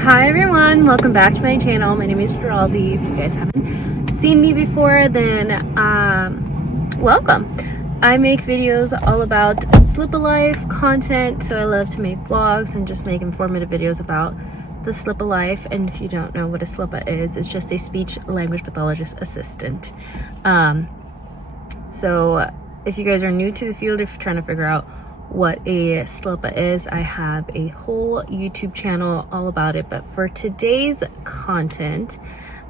Hi everyone, welcome back to my channel. My name is Geraldi. If you guys haven't seen me before, then welcome. I make videos all about SLPA content, so I love to make vlogs and just make informative videos about the SLPA. And if you don't know what a SLPA is, it's just a speech language pathologist assistant. So if you guys are new to the field, if you're trying to figure out what a SLPA is, I have a whole YouTube channel all about it. But for today's content,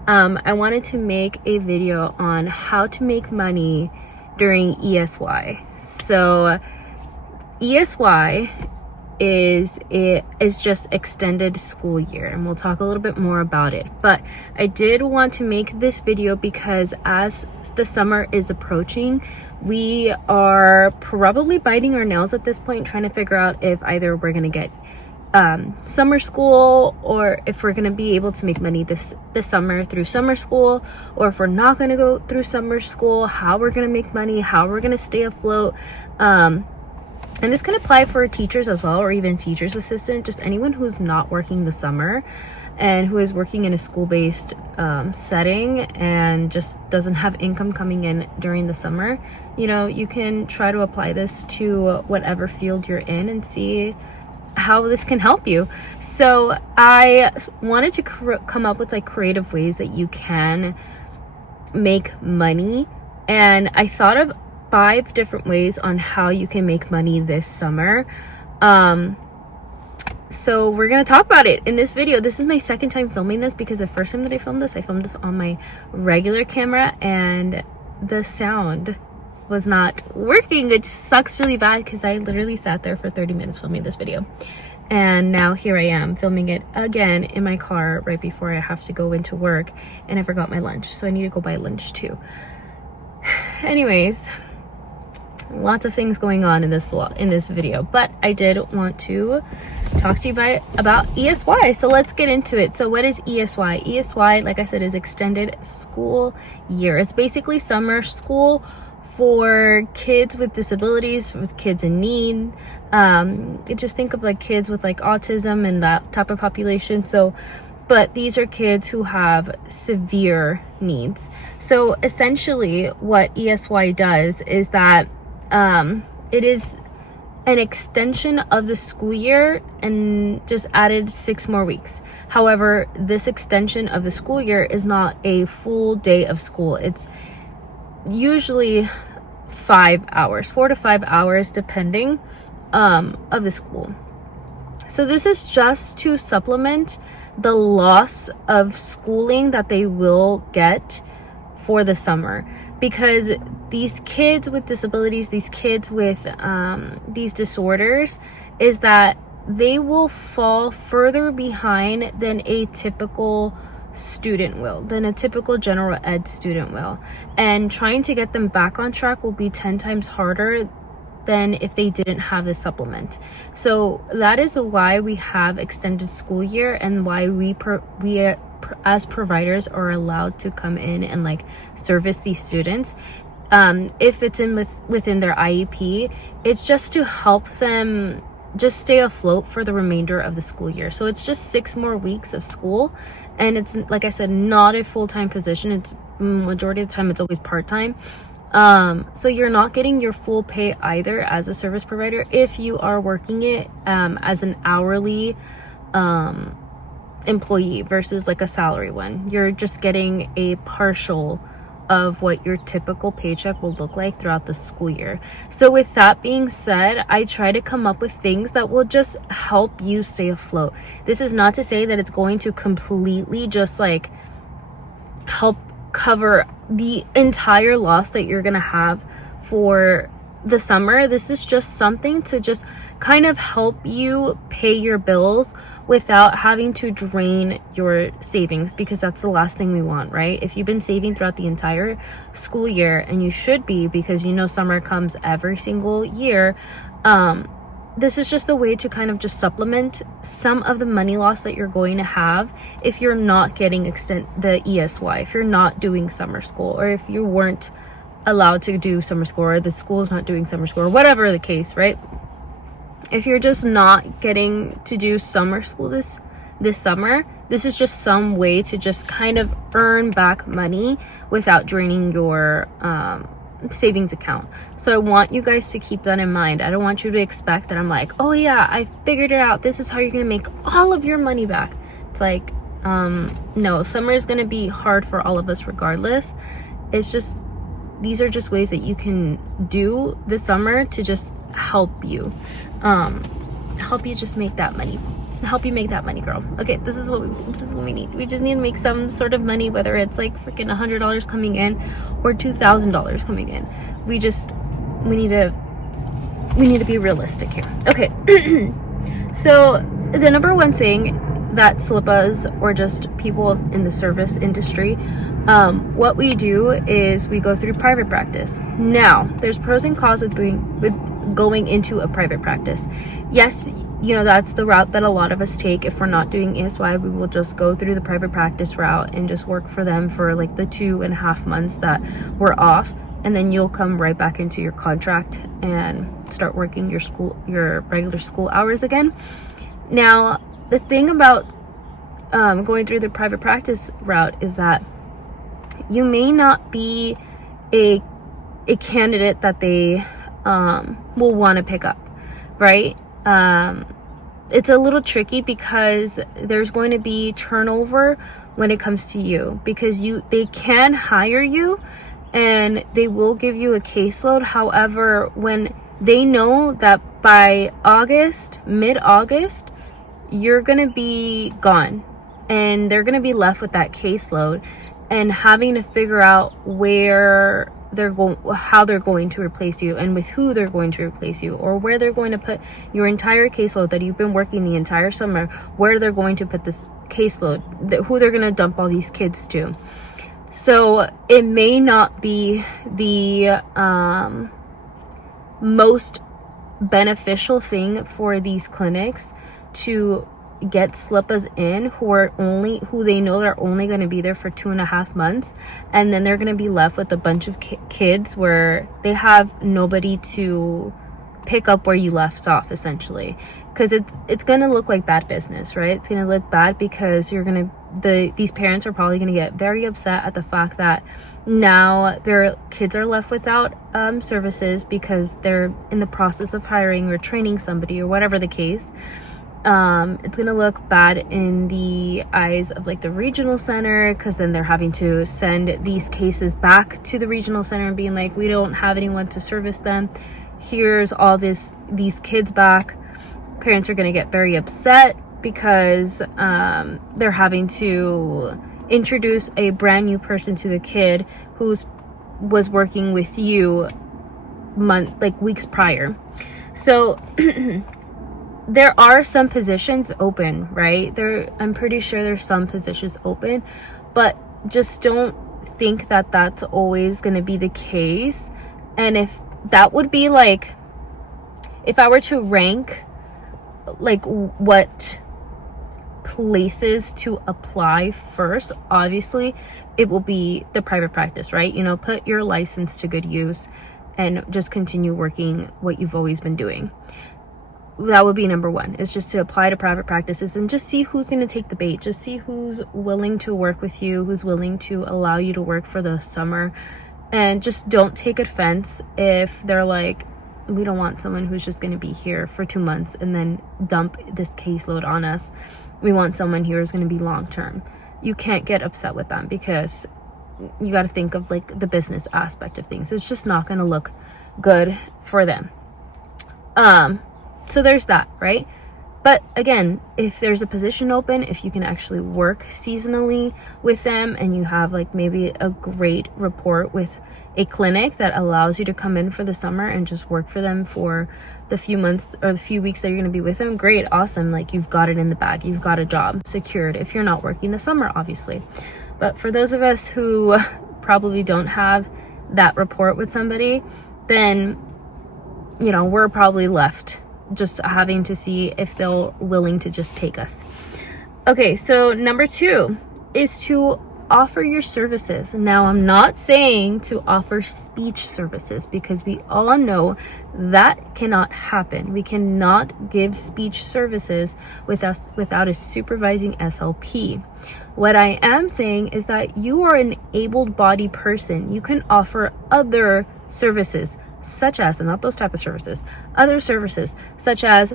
I wanted to make a video on how to make money during ESY. So ESY is just extended school year, and we'll talk a little bit more about it. But I did want to make this video because as the summer is approaching, we are probably biting our nails at this point, trying to figure out if either we're going to get summer school, or if we're going to be able to make money this summer through summer school, or if we're not going to go through summer school, how we're going to make money, how we're going to stay afloat. And this can apply for teachers as well, or even teacher's assistant, just anyone who's not working the summer and who is working in a school-based setting and just doesn't have income coming in during the summer. You know, you can try to apply this to whatever field you're in and see how this can help you. So I wanted to come up with like creative ways that you can make money, and I thought of 5 different ways on how you can make money this summer. So we're gonna talk about it in this video. This is my second time filming this, because the first time that I filmed this on my regular camera and the sound was not working, which sucks really bad because I literally sat there for 30 minutes filming this video. And now here I am filming it again in my car right before I have to go into work, and I forgot my lunch, so I need to go buy lunch too. Anyways, lots of things going on in this video, but I did want to talk to you about ESY. So let's get into it. So what is ESY? ESY, like I said, is extended school year. It's basically summer school for kids with disabilities, with kids in need. Just think of like kids with like autism and that type of population. So but these are kids who have severe needs. So essentially what ESY does is that it is an extension of the school year and just added 6 more weeks. However, this extension of the school year is not a full day of school. It's usually 5 hours, 4 to 5 hours, depending of the school. So this is just to supplement the loss of schooling that they will get for the summer, because these kids with disabilities, these kids with these disorders, is that they will fall further behind than a typical student will, than a typical general ed student will. And trying to get them back on track will be 10 times harder than if they didn't have the supplement. So that is why we have extended school year, and why we as providers are allowed to come in and like service these students. If it's within their IEP, it's just to help them just stay afloat for the remainder of the school year. So it's just 6 more weeks of school, and it's, like I said, not a full-time position. It's majority of the time it's always part-time. So you're not getting your full pay either as a service provider if you are working it as an hourly employee versus like a salary one. You're just getting a partial of what your typical paycheck will look like throughout the school year. So with that being said, I try to come up with things that will just help you stay afloat. This is not to say that it's going to completely just like help cover the entire loss that you're gonna have for the summer. This is just something to just kind of help you pay your bills without having to drain your savings, because that's the last thing we want, right? If you've been saving throughout the entire school year, and you should be, because you know summer comes every single year, this is just a way to kind of just supplement some of the money loss that you're going to have if you're not getting the ESY, if you're not doing summer school, or if you weren't allowed to do summer school, or the school is not doing summer school, or whatever the case, right? If you're just not getting to do summer school this this summer, this is just some way to just kind of earn back money without draining your savings account. So I want you guys to keep that in mind. I don't want you to expect that I'm like, oh yeah, I figured it out, this is how you're gonna make all of your money back. It's like, no, summer is gonna be hard for all of us regardless. It's just, these are just ways that you can do this summer to just help you just make that money. Help you make that money, girl. Okay, this is what we need. We just need to make some sort of money, whether it's like freaking $100 coming in or $2,000 coming in. We need to be realistic here. Okay. So the number one thing that SLPAs, or just people in the service industry, what we do is we go through private practice. Now, there's pros and cons with going into a private practice. Yes, you know, that's the route that a lot of us take. If we're not doing ESY, we will just go through the private practice route and just work for them for like the 2.5 months that we're off, and then you'll come right back into your contract and start working your regular school hours again. Now, the thing about going through the private practice route is that you may not be a candidate that they will want to pick up, right? It's a little tricky because there's going to be turnover when it comes to you, because they can hire you and they will give you a caseload. However, when they know that by mid-August, you're going to be gone and they're going to be left with that caseload and having to figure out how they're going to replace you and with who they're going to replace you, or where they're going to put your entire caseload that you've been working the entire summer, where they're going to put this caseload, who they're going to dump all these kids to. So it may not be the most beneficial thing for these clinics to get SLPAs in who they know they're only going to be there for 2.5 months, and then they're going to be left with a bunch of kids where they have nobody to pick up where you left off, essentially, because it's going to look like bad business, right? It's going to look bad because these parents are probably going to get very upset at the fact that now their kids are left without services because they're in the process of hiring or training somebody or whatever the case. It's gonna look bad in the eyes of like the regional center, because then they're having to send these cases back to the regional center and being like, we don't have anyone to service them, here's all these kids back. Parents are gonna get very upset because they're having to introduce a brand new person to the kid who was working with you weeks prior. So there are some positions open, right? I'm pretty sure there's some positions open, but just don't think that that's always going to be the case. And if that would be like, if I were to rank like what places to apply first, obviously it will be the private practice, right? You know, put your license to good use and just continue working what you've always been doing. That would be number one, is just to apply to private practices and just see who's going to take the bait. Just see who's willing to work with you, who's willing to allow you to work for the summer. And just don't take offense if they're like, we don't want someone who's just going to be here for 2 months and then dump this caseload on us. We want someone here who's going to be long term. You can't get upset with them, because you got to think of like the business aspect of things. It's just not going to look good for them. So there's that, right? But again, if there's a position open, if you can actually work seasonally with them and you have like maybe a great rapport with a clinic that allows you to come in for the summer and just work for them for the few months or the few weeks that you're going to be with them, great, awesome. Like, you've got it in the bag. You've got a job secured if you're not working the summer, obviously. But for those of us who probably don't have that rapport with somebody, then, you know, we're probably left just having to see if they're willing to just take us. Okay, so number 2 is to offer your services. Now, I'm not saying to offer speech services, because we all know that cannot happen. We cannot give speech services without a supervising SLP. What I am saying is that you are an able-bodied person. You can offer other services, such as, and not those type of services, other services such as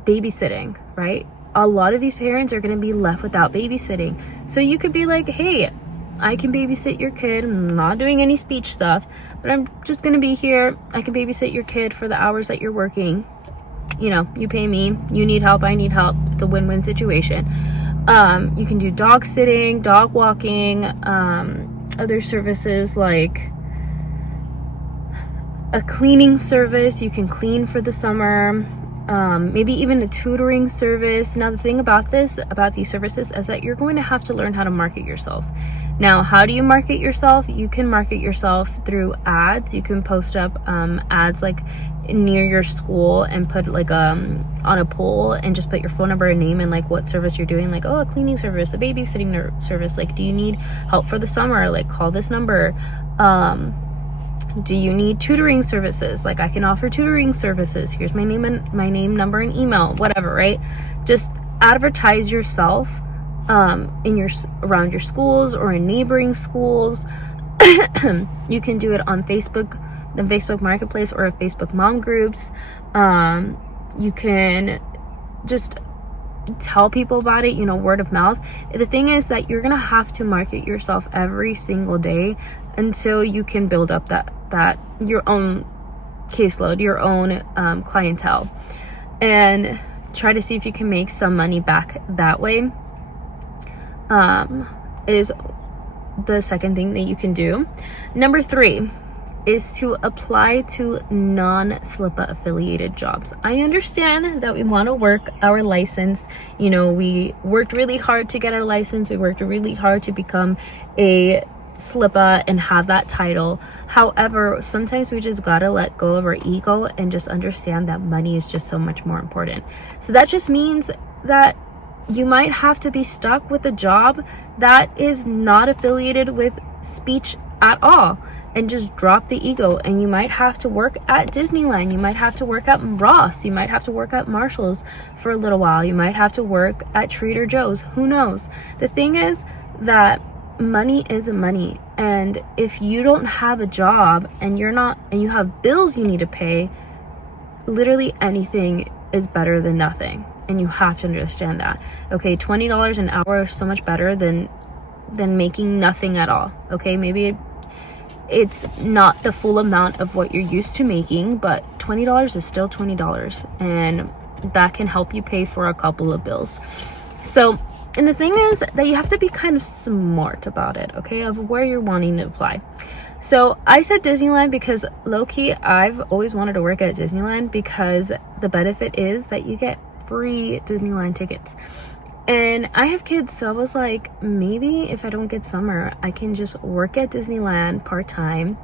babysitting, right? A lot of these parents are going to be left without babysitting. So you could be like, hey, I can babysit your kid. I'm not doing any speech stuff, but I'm just going to be here. I can babysit your kid for the hours that you're working. You know, you pay me, you need help, I need help. It's a win-win situation. You can do dog sitting, dog walking, other services like a cleaning service. You can clean for the summer. Maybe even a tutoring service. Now, the thing about these services is that you're going to have to learn how to market yourself. Now, how do you market yourself? You can market yourself through ads. You can post up ads like near your school and put like on a pole and just put your phone number and name and like what service you're doing, like, oh, a cleaning service, a babysitting service, like, do you need help for the summer, like, call this number. Do you need tutoring services? Like, I can offer tutoring services. Here's my name, number, and email, whatever, right? Just advertise yourself around your schools or in neighboring schools. You can do it on Facebook, the Facebook Marketplace, or Facebook mom groups. You can just tell people about it, word of mouth. The thing is that you're gonna have to market yourself every single day until you can build up that your own caseload, your own clientele, and try to see if you can make some money back that way. Is the second thing that you can do. Number 3 is to apply to non-SLPA affiliated jobs. I understand that we want to work our license. We worked really hard to get our license. We worked really hard to become a SLPA and have that title. However, sometimes we just gotta let go of our ego and just understand that money is just so much more important. So that just means that you might have to be stuck with a job that is not affiliated with speech at all, and just drop the ego. And you might have to work at Disneyland, you might have to work at Ross, you might have to work at Marshall's for a little while, you might have to work at Trader Joe's, who knows. The thing is that money is money, and if you don't have a job and you have bills you need to pay, literally anything is better than nothing, and you have to understand that. Okay, $20 an hour is so much better than making nothing at all. Okay, maybe it's not the full amount of what you're used to making, but $20 is still $20, and that can help you pay for a couple of bills. So, and the thing is that you have to be kind of smart about it, okay, of where you're wanting to apply. So I said Disneyland because low-key, I've always wanted to work at Disneyland, because the benefit is that you get free Disneyland tickets. And I have kids, so I was like, maybe if I don't get summer, I can just work at Disneyland part-time.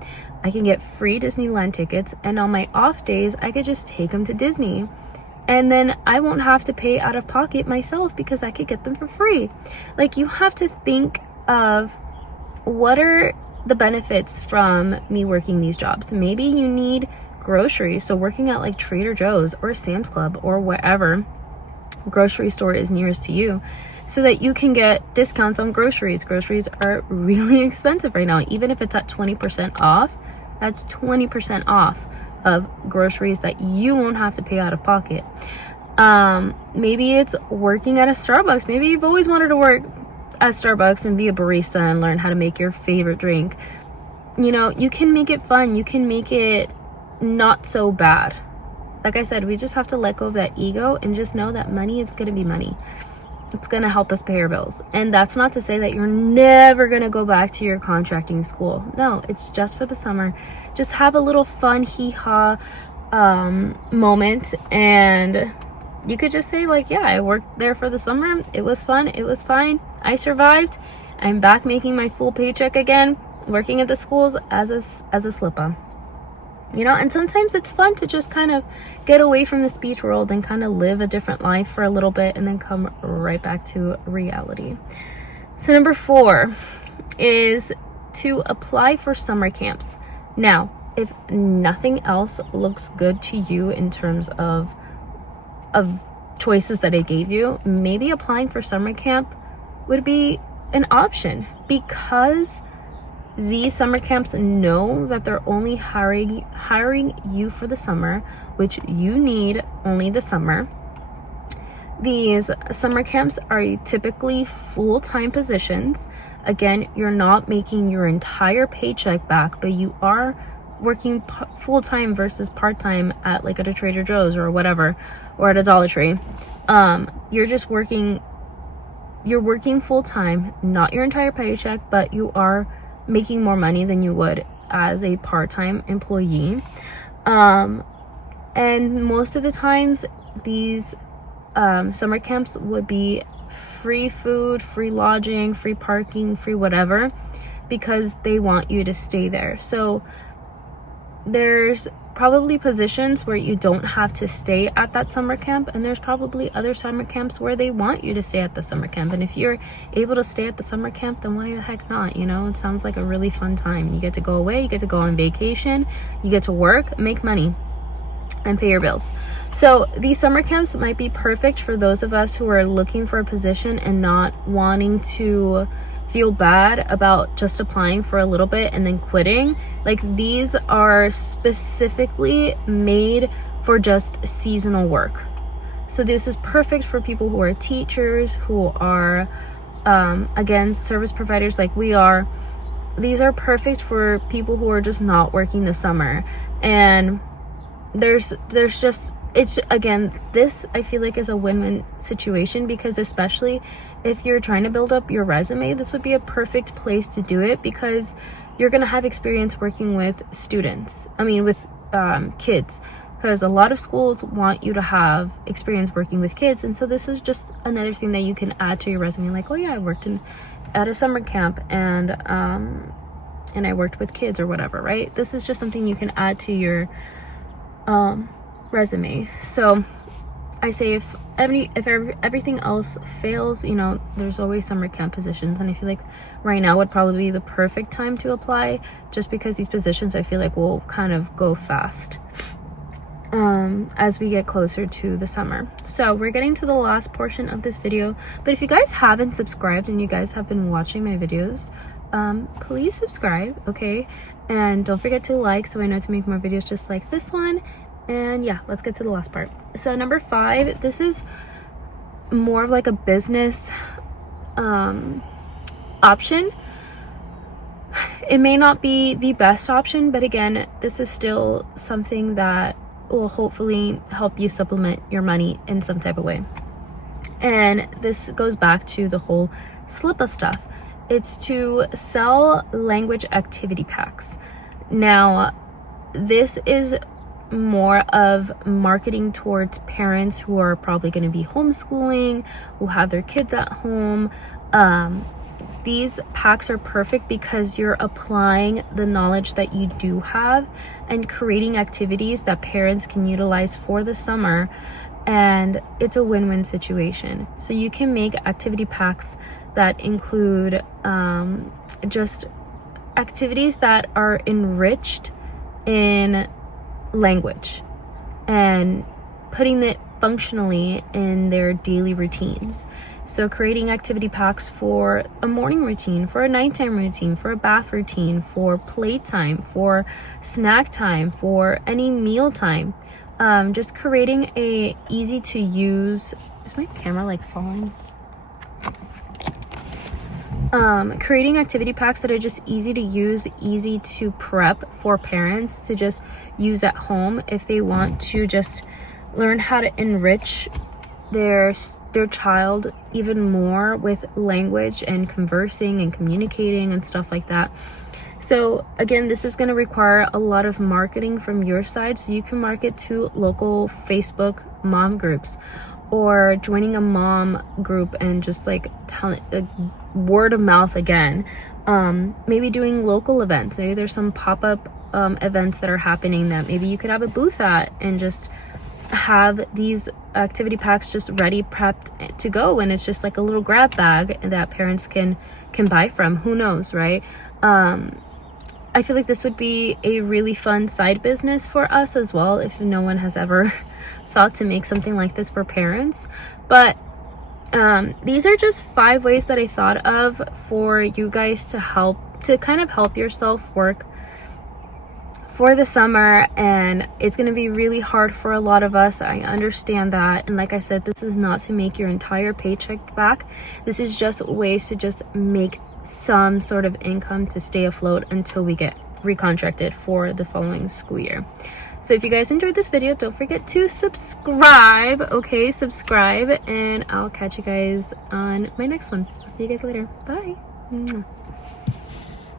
I can get free Disneyland tickets, and on my off days, I could just take them to Disney. And then I won't have to pay out of pocket myself, because I could get them for free. Like, you have to think of what are the benefits from me working these jobs. Maybe you need groceries, so working at like Trader Joe's or Sam's Club or whatever grocery store is nearest to you, so that you can get discounts on groceries. Groceries are really expensive right now. Even if it's at 20% off, that's 20% off of groceries that you won't have to pay out of pocket. Maybe it's working at a Starbucks. Maybe you've always wanted to work at Starbucks and be a barista and learn how to make your favorite drink. You can make it fun. You can make it not so bad. Like I said, we just have to let go of that ego and just know that money is going to be money. It's going to help us pay our bills. And that's not to say that you're never going to go back to your contracting school. No, it's just for the summer. Just have a little fun hee-haw moment, and you could just say like, yeah, I worked there for the summer. It was fun. It was fine. I survived. I'm back making my full paycheck again, working at the schools as a SLPA. And sometimes it's fun to just kind of get away from the speech world and kind of live a different life for a little bit and then come right back to reality. So number 4 is to apply for summer camps. Now, if nothing else looks good to you in terms of choices that I gave you, maybe applying for summer camp would be an option, because these summer camps know that they're only hiring you for the summer, which you need only the summer. These summer camps are typically full-time positions. Again, you're not making your entire paycheck back, but you are working full-time versus part-time at like at a Trader Joe's or whatever, or at a Dollar Tree. You're working full-time, not your entire paycheck, but you are making more money than you would as a part-time employee. And most of the times these summer camps would be free food, free lodging, free parking, free whatever, because they want you to stay there. So there's probably positions where you don't have to stay at that summer camp, and there's probably other summer camps where they want you to stay at the summer camp. And if you're able to stay at the summer camp, then why the heck not? You know, it sounds like a really fun time. You get to go away, you get to go on vacation, you get to work, make money, and pay your bills. So these summer camps might be perfect for those of us who are looking for a position and not wanting to feel bad about just applying for a little bit and then quitting. Like, these are specifically made for just seasonal work. So this is perfect for people who are teachers, who are again, service providers like we are. These are perfect for people who are just not working the summer. And there's just, it's, again, this I feel like is a win-win situation, because especially if you're trying to build up your resume, this would be a perfect place to do it, because you're going to have experience working with students, with kids, because a lot of schools want you to have experience working with kids. And so this is just another thing that you can add to your resume, like, oh yeah, I worked at a summer camp and I worked with kids or whatever, right? This is just something you can add to your resume. So I say if everything else fails, there's always summer camp positions, and I feel like right now would probably be the perfect time to apply, just because these positions I feel like will kind of go fast as we get closer to the summer. So we're getting to the last portion of this video, but if you guys haven't subscribed and you guys have been watching my videos, please subscribe, okay? And don't forget to like, so I know to make more videos just like this one. And yeah, let's get to the last part. So number 5, this is more of like a business option. It may not be the best option, but again, this is still something that will hopefully help you supplement your money in some type of way. And this goes back to the whole SLPA stuff. It's to sell language activity packs. Now, this is more of marketing towards parents who are probably going to be homeschooling, who have their kids at home. These packs are perfect because you're applying the knowledge that you do have and creating activities that parents can utilize for the summer, and it's a win-win situation. So you can make activity packs that include just activities that are enriched in language and putting it functionally in their daily routines. So creating activity packs for a morning routine, for a nighttime routine, for a bath routine, for playtime, for snack time, for any meal time. Just creating a easy to use, is my camera like falling? Creating activity packs that are just easy to use, easy to prep for parents to just use at home if they want to just learn how to enrich their child even more with language and conversing and communicating and stuff like that. So again, this is going to require a lot of marketing from your side, so you can market to local Facebook mom groups, or joining a mom group and just like telling word of mouth again. Maybe doing local events. Maybe there's some pop-up events that are happening that maybe you could have a booth at, and just have these activity packs just ready, prepped to go. And it's just like a little grab bag that parents can can buy from. Who knows, right? I feel like this would be a really fun side business for us as well, if no one has ever thought to make something like this for parents. But these are just 5 ways that I thought of for you guys to kind of help yourself work for the summer. And it's going to be really hard for a lot of us. I understand that. And like I said, this is not to make your entire paycheck back. This is just ways to just make some sort of income to stay afloat until we get recontracted for the following school year. So if you guys enjoyed this video, don't forget to subscribe. Okay, subscribe, and I'll catch you guys on my next one. I'll see you guys later. Bye.